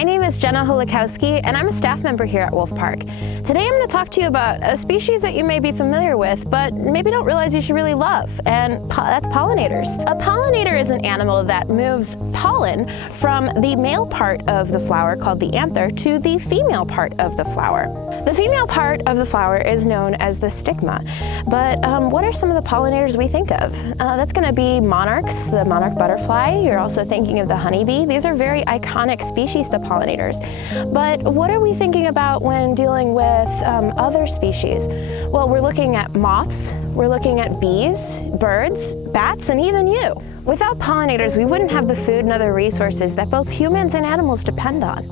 My name is Jenna Holikowski, and I'm a staff member here at Wolf Park. Today I'm going to talk to you about a species that you may be familiar with, but maybe don't realize you should really love, and that's pollinators. A pollinator is an animal that moves pollen from the male part of the flower, called the anther, to the female part of the flower. The female part of the flower is known as the stigma, but what are some of the pollinators we think of? That's going to be monarchs, the monarch butterfly. You're also thinking of the honeybee. These are very iconic species to pollinators. But what are we thinking about when dealing with other species? Well, we're looking at moths, we're looking at bees, birds, bats, and even you. Without pollinators, we wouldn't have the food and other resources that both humans and animals depend on.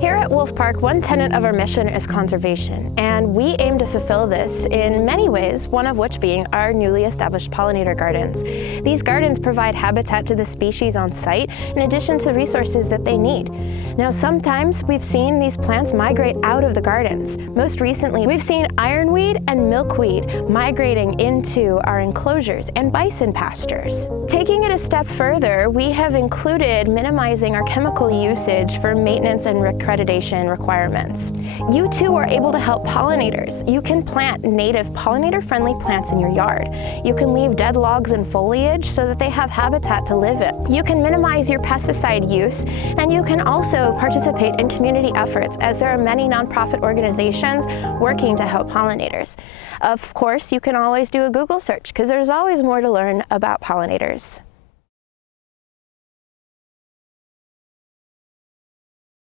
Here at Wolf Park, one tenet of our mission is conservation, and we aim to fulfill this in many ways, one of which being our newly established pollinator gardens. These gardens provide habitat to the species on site in addition to resources that they need. Now, sometimes we've seen these plants migrate out of the gardens. Most recently, we've seen ironweed and milkweed migrating into our enclosures and bison pastures. Taking it a step further, we have included minimizing our chemical usage for maintenance and accreditation requirements. You too are able to help pollinators. You can plant native pollinator-friendly plants in your yard. You can leave dead logs and foliage so that they have habitat to live in. You can minimize your pesticide use, and you can also participate in community efforts, as there are many nonprofit organizations working to help pollinators. Of course, you can always do a Google search, because there's always more to learn about pollinators.